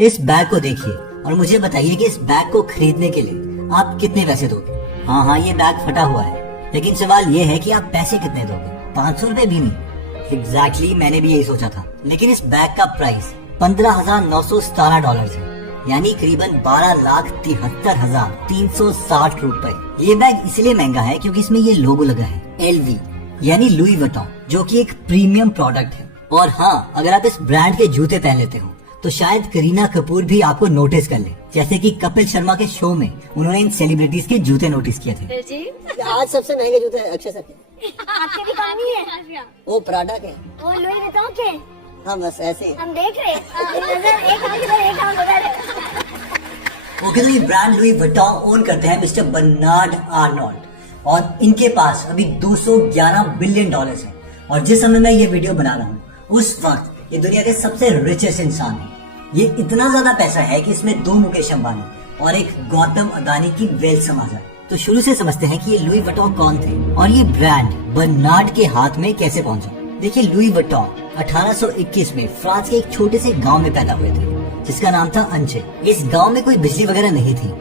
इस बैग को देखिए और मुझे बताइए कि इस बैग को खरीदने के लिए आप कितने पैसे दोगे। हाँ, ये बैग फटा हुआ है, लेकिन सवाल ये है कि आप पैसे कितने दोगे। 500 रुपए भी नहीं। एग्जैक्टली मैंने भी यही सोचा था, लेकिन इस बैग का प्राइस $15,917 है, यानी करीबन 12,73,360 रुपए। ये बैग इसलिए महंगा है क्योंकि इसमें ये लोगो लगा है LV यानी लुई वुइटन, जो कि एक प्रीमियम प्रोडक्ट है। और हाँ, अगर आप इस ब्रांड के जूते पहन लेते हो तो शायद करीना कपूर भी आपको नोटिस कर ले, जैसे कि कपिल शर्मा के शो में उन्होंने इन सेलिब्रिटीज के जूते नोटिस किए थे। जी आज सबसे महंगे जूते अक्षय सर के। आपके भी कम नहीं है। वो पराठा के। वो लुई वुइटन के। हाँ बस ऐसे ही। हम देख रहे हैं। नजर एक आंख इधर एक आंख उधर है। ओकेली ब्रांड लुई वुइटन ओन करते हैं मिस्टर बर्नार्ड आर्नोल्ड, और इनके पास अभी $211 बिलियन है। और जिस समय मैं ये वीडियो बना रहा हूँ उस वक्त ये दुनिया के सबसे रिचेस्ट इंसान है। ये इतना ज्यादा पैसा है कि इसमें 2 मुकेश अंबानी और एक गौतम अदानी की वेल्थ समा जाए। तो शुरू से समझते हैं कि ये लुई वुइटन कौन थे और ये ब्रांड बर्नार्ड के हाथ में कैसे पहुंचा। देखिए, लुई वुइटन 1821 में फ्रांस के एक छोटे से गांव में पैदा हुए थे जिसका नाम था अंचे। इस गांव में कोई बिजली वगैरह नहीं थी।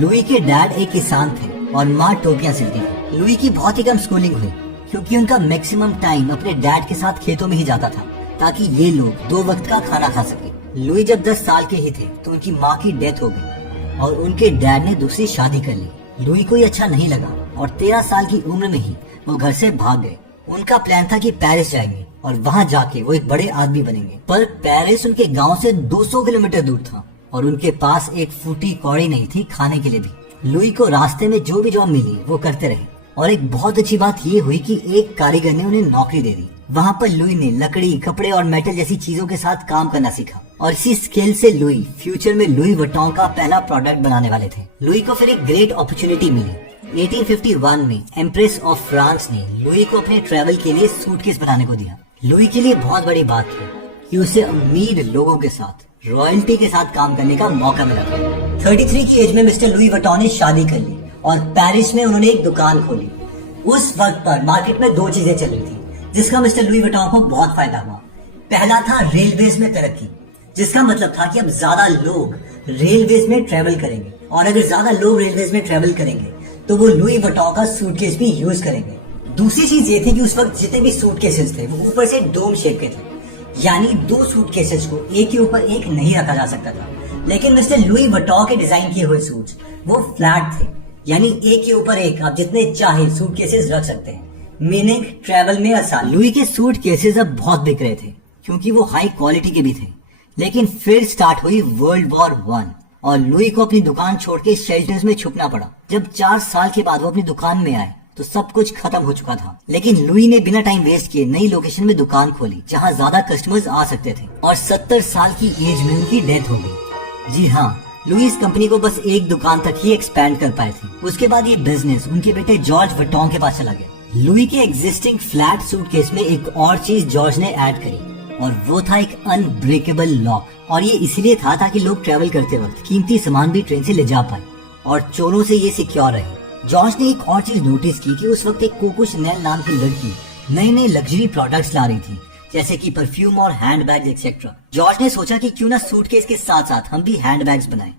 लुई के डैड एक किसान थे और माँ टोपियां सिलती थी। लुई की बहुत ही कम स्कूलिंग हुई क्योंकि उनका मैक्सिमम टाइम अपने डैड के साथ खेतों में ही जाता था ताकि ये लोग 2 वक्त का खाना खा सके। लुई जब 10 साल के ही थे तो उनकी माँ की डेथ हो गई और उनके डैड ने दूसरी शादी कर ली। लुई को ये अच्छा नहीं लगा और 13 साल की उम्र में ही वो घर से भाग गए। उनका प्लान था कि पेरिस जाएंगे और वहाँ जाके वो एक बड़े आदमी बनेंगे, पर पेरिस उनके गांव से 200 किलोमीटर दूर था और उनके पास एक फूटी कौड़ी नहीं थी खाने के लिए भी। लुई को रास्ते में जो भी जॉब मिली वो करते रहे और एक बहुत अच्छी बात ये हुई कि एक कारीगर ने उन्हें नौकरी दे दी। वहाँ पर लुई ने लकड़ी, कपड़े और मेटल जैसी चीजों के साथ काम करना सीखा और इसी स्किल से लुई फ्यूचर में लुई वुइटन का पहला प्रोडक्ट बनाने वाले थे। लुई को फिर एक ग्रेट अपॉर्चुनिटी मिली। 1851 में एम्प्रेस ऑफ फ्रांस ने लुई को अपने ट्रैवल के लिए सूटकेस बनाने को दिया। लुई के लिए बहुत बड़ी बात थी कि उसे अमीर लोगों के साथ, रॉयल्टी के साथ काम करने का मौका मिला था। 33 की एज में मिस्टर लुई वुइटन ने शादी कर ली और पेरिस में उन्होंने एक दुकान खोली। उस वक्त पर मार्केट में 2 चीजें चल रही थी जिसका मिस्टर लुई वुइटन को बहुत फायदा हुआ। पहला था रेलवेज में तरक्की, जिसका मतलब था कि अब ज्यादा लोग रेलवेज में ट्रेवल करेंगे और अगर ज्यादा लोग रेलवेज में ट्रेवल करेंगे तो वो लुई वुइटन का सूटकेस भी यूज करेंगे। दूसरी चीज ये थी कि उस वक्त जितने भी सूटकेसेस थे वो ऊपर से डोम शेप के थे, यानी 2 सूटकेसेस को एक के ऊपर एक नहीं रखा जा सकता था। लेकिन मिस्टर लुई वुइटन के डिजाइन किए हुए सूट्स वो फ्लैट थे, यानी एक के ऊपर एक आप जितने चाहे सूटकेसेस रख सकते हैं, मीनिंग ट्रैवल में आसान। लुई के सूटकेसेस अब बहुत बिक रहे थे क्योंकि वो हाई क्वालिटी के भी थे। लेकिन फिर स्टार्ट हुई वर्ल्ड वॉर 1 और लुई को अपनी दुकान छोड़ के शेल्टर्स में छुपना पड़ा। जब 4 साल के बाद वो अपनी दुकान में आए तो सब कुछ खत्म हो चुका था, लेकिन लुई ने बिना टाइम वेस्ट किए नई लोकेशन में दुकान खोली जहां ज्यादा कस्टमर्स आ सकते थे और 70 साल की एज में उनकी डेथ हो गई। जी हाँ, लुई इस कंपनी को बस एक दुकान तक ही एक्सपैंड कर पाए थे। उसके बाद ये बिजनेस उनके बेटे जॉर्ज वुइटन के पास चला गया। लुई के एग्जिस्टिंग फ्लैट सूटकेस में एक और चीज जॉर्ज ने ऐड करी और वो था एक अनब्रेकेबल लॉक। और ये इसलिए था ताकि लोग ट्रेवल करते वक्त कीमती सामान भी ट्रेन से ले जा पाए और चोरों से ये सिक्योर रहे। जॉर्ज ने एक और चीज नोटिस की कि उस वक्त एक कोको शनेल नाम की लड़की नए नए लग्जरी प्रोडक्ट्स ला रही थी, जैसे कि परफ्यूम और हैंडबैग्स एक्सेट्रा। जॉर्ज ने सोचा कि क्यों ना सूटकेस के साथ साथ हम भी हैंडबैग्स बनाएं।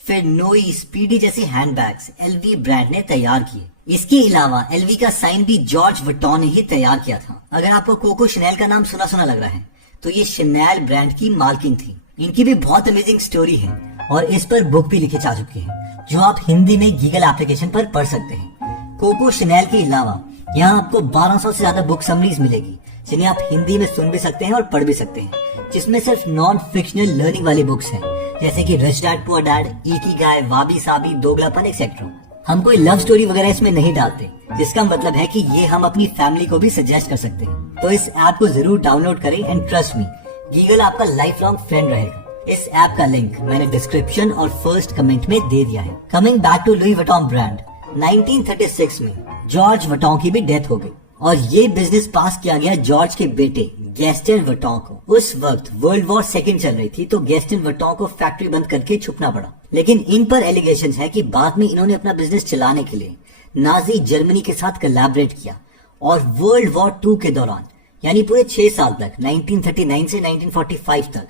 फिर नोई, स्पीडी जैसे हैंडबैग्स LV ब्रांड ने तैयार किए। इसके अलावा LV का साइन भी जॉर्ज वुइटन ने ही तैयार किया था। अगर आपको कोको शनेल का नाम सुना सुना लग रहा है तो ये शनेल ब्रांड की मालकिन थी। इनकी भी बहुत अमेजिंग स्टोरी है और इस पर बुक भी लिखी जा चुकी है जो आप हिंदी में गीगल एप्लीकेशन पर पढ़ सकते हैं। कोको शनेल के अलावा यहाँ आपको 1200 से ज्यादा बुक समरीज मिलेगी जिन्हें आप हिंदी में सुन भी सकते हैं और पढ़ भी सकते हैं, जिसमें सिर्फ नॉन फिक्शनल लर्निंग वाली बुक्स हैं जैसे कि rich dad poor dad, Ikigai, Wabi Sabi, Doglapan etcetera. हम कोई लव स्टोरी वगैरह इसमें नहीं डालते, जिसका मतलब है कि ये हम अपनी फैमिली को भी सजेस्ट कर सकते हैं। तो इस ऐप को जरूर डाउनलोड करें एंड ट्रस्ट मी, गीगल आपका लाइफ लॉन्ग फ्रेंड रहेगा। इस ऐप का लिंक मैंने डिस्क्रिप्शन और फर्स्ट कमेंट में दे दिया है। Coming back to Louis Vuitton brand, 1936 में जॉर्ज वुइटन की भी डेथ हो गई और ये बिजनेस पास किया गया जॉर्ज के बेटे गैस्टन वुइटन को। उस वक्त वर्ल्ड वॉर 2 चल रही थी तो गैस्टन वुइटन को फैक्ट्री बंद करके छुपना पड़ा। लेकिन इन पर एलिगेशंस है कि बाद में इन्होंने अपना बिजनेस चलाने के लिए नाजी जर्मनी के साथ कोलैबोरेट किया और वर्ल्ड वॉर 2 के दौरान यानी पूरे 6 साल तक 1939 से 1945 तक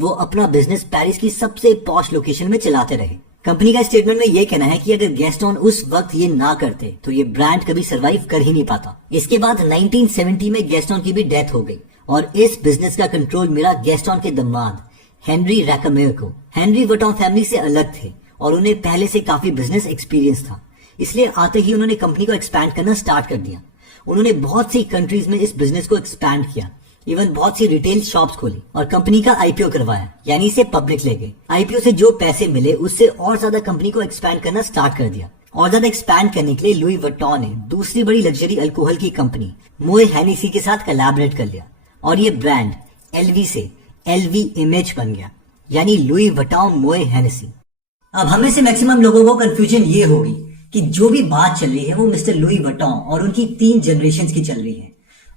वो अपना बिजनेस पेरिस की सबसे पॉश लोकेशन में चलाते रहे। कंपनी का स्टेटमेंट में ये कहना है कि अगर गैस्टोन उस वक्त ये ना करते तो ये ब्रांड कभी सरवाइव कर ही नहीं पाता। इसके बाद 1970 में गैस्टोन की भी डेथ हो गई और इस बिजनेस का कंट्रोल मिला गैस्टोन के दामाद हेनरी रैकमेयर को। हेनरी वटॉन फैमिली से अलग थे और उन्हें पहले से काफी बिजनेस एक्सपीरियंस था, इसलिए आते ही उन्होंने कंपनी को एक्सपैंड करना स्टार्ट कर दिया। उन्होंने बहुत सी कंट्रीज में इस बिजनेस को एक्सपैंड किया, इवन बहुत सी रिटेल शॉप्स खोली और कंपनी का आईपीओ करवाया, यानी इसे पब्लिक ले गए। आईपीओ से जो पैसे मिले उससे और ज्यादा कंपनी को एक्सपैंड करना स्टार्ट कर दिया। और ज्यादा एक्सपैंड करने के लिए लुई वुइटन ने दूसरी बड़ी लग्जरी अल्कोहल की कंपनी मोए हेनेसी के साथ कोलैबोरेट कर लिया और ये ब्रांड एलवी से LVMH बन गया, यानी लुई वुइटन मोए हेनेसी। अब हमें से मैक्सिमम लोगों को कंफ्यूजन ये होगी कि जो भी बात चल रही है वो मिस्टर लुई वुइटन और उनकी 3 जनरेशन की चल रही है,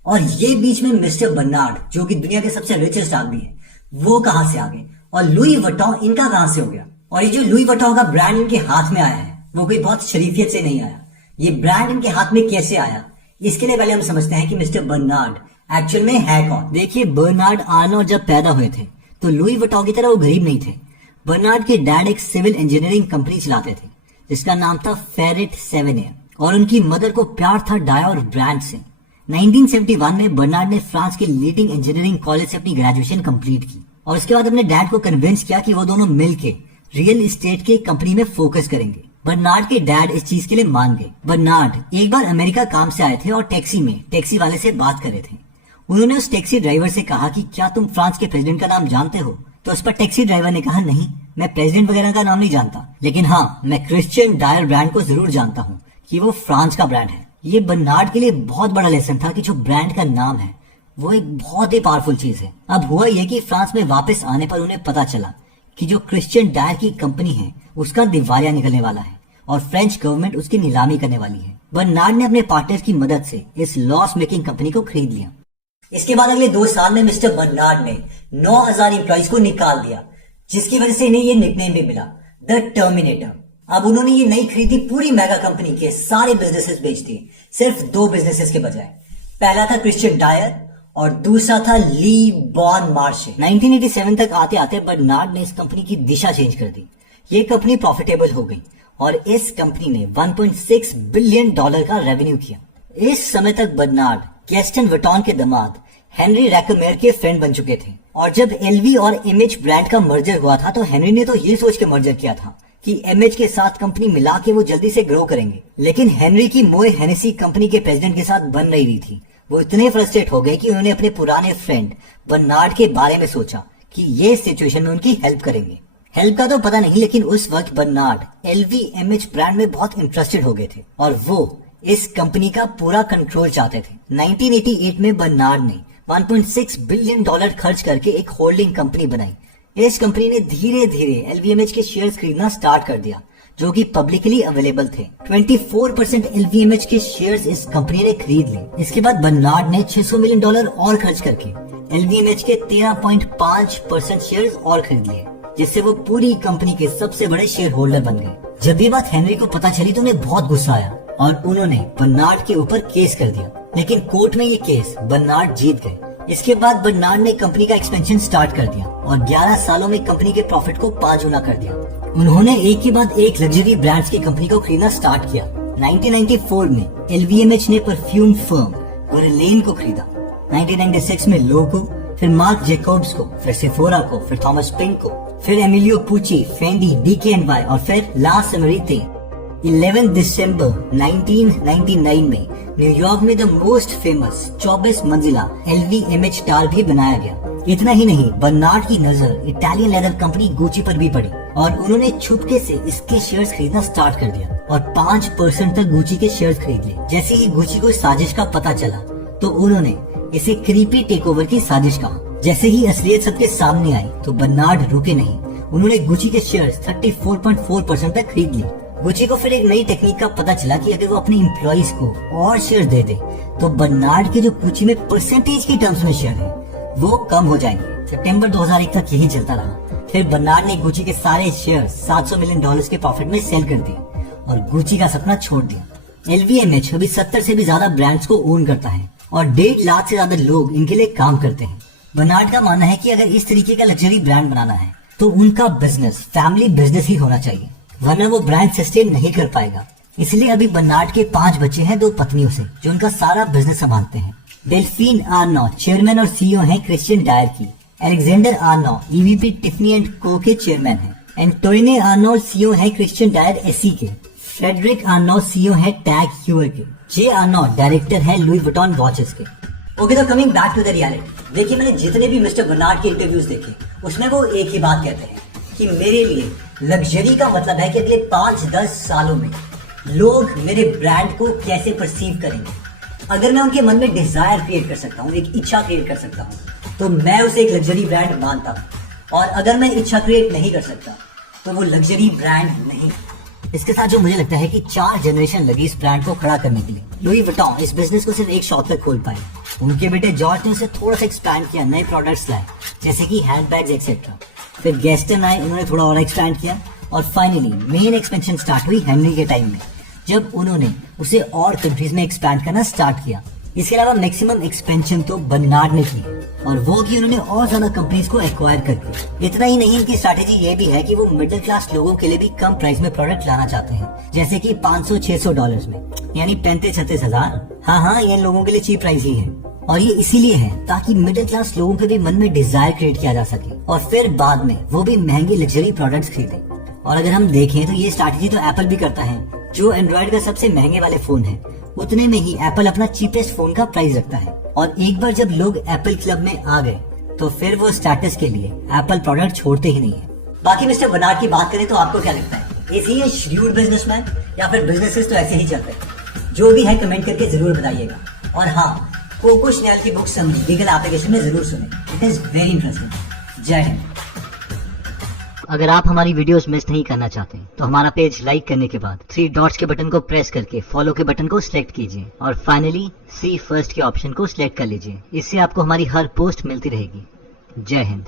और ये बीच में मिस्टर बर्नार्ड जो कि दुनिया के सबसे रिचेस्ट आदमी है वो कहां से आ गए और लुई वुइटन इनका कहां से हो गया। और ये जो लुई वुइटन का ब्रांड इनके हाथ में आया है वो कोई बहुत शरीफियत से नहीं आया। ये ब्रांड इनके हाथ में कैसे आया, इसके लिए पहले हम समझते हैं कि मिस्टर बर्नार्ड एक्चुअल में है कौन। देखिए, बर्नार्ड आर्नोल्ड जब पैदा हुए थे तो लुई वुइटन की तरह वो गरीब नहीं थे। बर्नार्ड के डैड एक सिविल इंजीनियरिंग कंपनी चलाते थे जिसका नाम था फेरेट सेवेनियर, और उनकी मदर को प्यार था डायोर ब्रांड से। 1971 में बर्नार्ड ने फ्रांस के लीडिंग इंजीनियरिंग कॉलेज से अपनी ग्रेजुएशन कंप्लीट की और उसके बाद अपने डैड को कन्विंस किया कि वो दोनों मिलके रियल एस्टेट की कंपनी में फोकस करेंगे। बर्नार्ड के डैड इस चीज के लिए मान गए। बर्नार्ड एक बार अमेरिका काम से आए थे और टैक्सी वाले से बात कर रहे थे। उन्होंने उस टैक्सी ड्राइवर से कहा कि क्या तुम फ्रांस के प्रेसिडेंट का नाम जानते हो? तो उस पर टैक्सी ड्राइवर ने कहा, नहीं, मैं प्रेसिडेंट वगैरह का नाम नहीं जानता, लेकिन हाँ, मैं क्रिश्चियन डायर ब्रांड को जरूर जानता हूँ कि वो फ्रांस का ब्रांड है। ये बर्नार्ड के लिए बहुत बड़ा लेसन था कि जो ब्रांड का नाम है वो एक बहुत ही पावरफुल चीज है। अब हुआ यह कि फ्रांस में वापस आने पर उन्हें पता चला कि जो क्रिश्चियन डायर की कंपनी है उसका दिवालिया निकलने वाला है और फ्रेंच गवर्नमेंट उसकी नीलामी करने वाली है। बर्नार्ड ने अपने पार्टनर्स की मदद से इस लॉस मेकिंग कंपनी को खरीद लिया। इसके बाद अगले 2 साल में मिस्टर बर्नार्ड ने 9000 एम्प्लॉइज को निकाल दिया, जिसकी वजह से इन्हें ये निकनेम भी मिला, द टर्मिनेटर। अब उन्होंने ये नई खरीदी पूरी मेगा कंपनी के सारे बिजनेसेस बेच दिए, सिर्फ 2 बिजनेसेस के बजाय। पहला था क्रिश्चियन डायर और दूसरा था ली बॉन मार्शे। 1987 तक आते आते बर्नार्ड ने इस कंपनी की दिशा चेंज कर दी। ये कंपनी प्रॉफिटेबल हो गई और इस कंपनी ने $1.6 बिलियन का रेवेन्यू किया। इस समय तक बर्नार्ड गैस्टन वुइटन के दामाद हेनरी रैकमेयर के फ्रेंड बन चुके थे, और जब एलवी और एमएच ब्रांड का मर्जर हुआ था तो हेनरी ने तो ये सोच के मर्जर किया था कि एमएच के साथ कंपनी मिला के वो जल्दी से ग्रो करेंगे। लेकिन हेनरी की मोए हेनेसी कंपनी के प्रेसिडेंट के साथ बन नहीं रही थी। वो इतने फ्रस्ट्रेट हो गए कि उन्होंने अपने पुराने फ्रेंड बर्नार्ड के बारे में सोचा कि ये सिचुएशन में उनकी हेल्प करेंगे। हेल्प का तो पता नहीं, लेकिन उस वक्त बर्नार्ड LVMH ब्रांड में बहुत इंटरेस्टेड हो गए थे और वो इस कंपनी का पूरा कंट्रोल चाहते थे। 1988 में बर्नार्ड ने $1.6 बिलियन खर्च करके एक होल्डिंग कंपनी बनाई। इस कंपनी ने धीरे धीरे LVMH के शेयर्स खरीदना स्टार्ट कर दिया, जो कि पब्लिकली अवेलेबल थे। 24% LVMH के शेयर्स इस कंपनी ने खरीद लिए। इसके बाद बर्नार्ड ने $600 मिलियन और खर्च करके LVMH के 13.5% शेयर्स और खरीद लिए, जिससे वो पूरी कंपनी के सबसे बड़े शेयर होल्डर बन गए। जब ये बात हेनरी को पता चली तो उन्हें बहुत गुस्सा आया और उन्होंने बर्नार्ड के ऊपर केस कर दिया, लेकिन कोर्ट में ये केस बर्नार्ड जीत गए। इसके बाद बर्नार्ड ने कंपनी का एक्सपेंशन स्टार्ट कर दिया और 11 सालों में कंपनी के प्रॉफिट को 5 गुना कर दिया। उन्होंने एक के बाद एक लग्जरी ब्रांड्स की कंपनी को खरीदना स्टार्ट किया। 1994 में LVMH ने परफ्यूम फर्म गुरलेन को खरीदा, 1996 में लो को, फिर मार्क जैकब्स को, फिर सेफोरा को, फिर थॉमस पिंक को, फिर एमिलियो पुची, फेंडी, DKNY और फिर ला सेमोरिटे। 11 दिसंबर 1999 में न्यूयॉर्क में द मोस्ट फेमस 24 मंजिला LVMH टावर भी बनाया गया। इतना ही नहीं, बर्नार्ड की नजर इटालियन लेदर कंपनी गुची पर भी पड़ी और उन्होंने छुपके से इसके शेयर्स खरीदना स्टार्ट कर दिया और 5% तक गुची के शेयर्स खरीद लिए। जैसे ही गुची को इस साजिश का पता चला तो उन्होंने इसे क्रीपी टेकओवर की साजिश कहा। जैसे ही असलियत सबके सामने आई तो बर्नार्ड रुके नहीं, उन्होंने गुची के शेयर्स 34.4% तक खरीद लिए। गुची को फिर एक नई टेक्निक का पता चला कि अगर वो अपने एम्प्लॉइज को और शेयर दे दे तो बर्नार्ड के जो गुची में परसेंटेज की टर्म्स में शेयर है वो कम हो जाएंगे। सितंबर 2001 तक यही चलता रहा। फिर बर्नार्ड ने गुची के सारे शेयर $700 मिलियन के प्रॉफिट में सेल कर दिए और गुची का सपना छोड़ दिया। LVMH अभी 70 से भी ज्यादा ब्रांड्स को ओन करता है और 1.5 लाख से ज्यादा लोग इनके लिए काम करते हैं। बर्नार्ड का मानना है कि अगर इस तरीके का लग्जरी ब्रांड बनाना है तो उनका बिजनेस फैमिली बिजनेस ही होना चाहिए, वरना वो ब्रांड सस्टेन नहीं कर पाएगा। इसलिए अभी बर्नार्ड के 5 बच्चे हैं 2 पत्नियों से, जो उनका सारा बिजनेस संभालते हैं। डेल्फिन आर्नो चेयरमैन और सीईओ हैं क्रिश्चियन डायर की। Alexandre Arnault EVP Tiffany and Co के चेयरमैन हैं। एंटोइने आर्नो सीईओ हैं क्रिश्चियन डायर एसी के। फ्रेडरिक आर्नो सीईओ हैं टैग ह्यूअर के। जे आर्नो डायरेक्टर हैं लुई वुइटन वॉचेस के। ओके, तो coming back to the reality. देखिए, मैंने जितने भी मिस्टर बर्नार्ड के इंटरव्यूज देखे उसमें वो एक ही बात कहते हैं कि मेरे लिए लग्जरी का मतलब है कि अगले 5-10 सालों में लोग मेरे ब्रांड को कैसे परसीव करेंगे। अगर मैं उनके मन में डिजायर क्रिएट कर सकता हूँ, एक इच्छा क्रिएट कर सकता हूँ, तो मैं उसे एक लग्जरी ब्रांड मानता हूँ। और अगर मैं इच्छा क्रिएट नहीं कर सकता तो वो लग्जरी ब्रांड नहीं। इसके साथ जो मुझे लगता है कि 4 जनरेशन लगी इस ब्रांड को खड़ा करने के लिए। लुई वुइटन इस बिजनेस को सिर्फ एक शॉप तक खोल पाए। उनके बेटे जॉर्ज ने उसे थोड़ा सा एक्सपैंड किया, नए प्रोडक्ट्स लाए जैसे कि हैंडबैग्स एक्सेट्रा। फिर गेस्टन आए, उन्होंने थोड़ा और एक्सपैंड किया। और फाइनली मेन एक्सपेंशन स्टार्ट हुई हेनरी के टाइम में, जब उन्होंने उसे और कंट्रीज में एक्सपैंड करना स्टार्ट किया। इसके अलावा मैक्सिमम एक्सपेंशन तो बर्नार्ड ने की, और वो की उन्होंने और ज्यादा कंपनीज को एक्वायर करके। इतना ही नहीं, इनकी स्ट्रैटेजी ये भी है कि वो मिडिल क्लास लोगों के लिए भी कम प्राइस में प्रोडक्ट लाना चाहते हैं, जैसे कि $500-600 में, यानी 35-36 हजार। हाँ, ये लोगों के लिए चीप प्राइस ही है। और ये इसीलिए है ताकि मिडिल क्लास लोगों के भी मन में डिजायर क्रिएट किया जा सके, और फिर बाद में वो भी महंगे लग्जरी प्रोडक्ट्स खरीदें। और अगर हम देखें तो ये स्ट्रैटेजी तो एप्पल भी करता है। जो एंड्रॉइड का सबसे महंगे वाले फोन है, उतने में ही एप्पल अपना चीपेस्ट फोन का प्राइस रखता है। और एक बार जब लोग एप्पल क्लब में आ गए तो फिर वो स्टेटस के लिए एप्पल प्रोडक्ट छोड़ते ही नहीं है। बाकी मिस्टर बर्नार्ड की बात करें तो आपको क्या लगता है, इज ही ए श्रीव्ड बिजनेसमैन या फिर बिजनेसेस तो ऐसे ही चलते हैं? जो भी है कमेंट करके जरूर बताइएगा। और हाँ, कोको शनेल की बुक समरी लीगल एप्लीकेशन में जरूर सुने, इट इज वेरी इंटरेस्टिंग। जय हिंद। अगर आप हमारी वीडियोस मिस नहीं करना चाहते तो हमारा पेज लाइक करने के बाद 3 डॉट्स के बटन को प्रेस करके फॉलो के बटन को सिलेक्ट कीजिए, और फाइनली सी फर्स्ट के ऑप्शन को सिलेक्ट कर लीजिए। इससे आपको हमारी हर पोस्ट मिलती रहेगी। जय हिंद।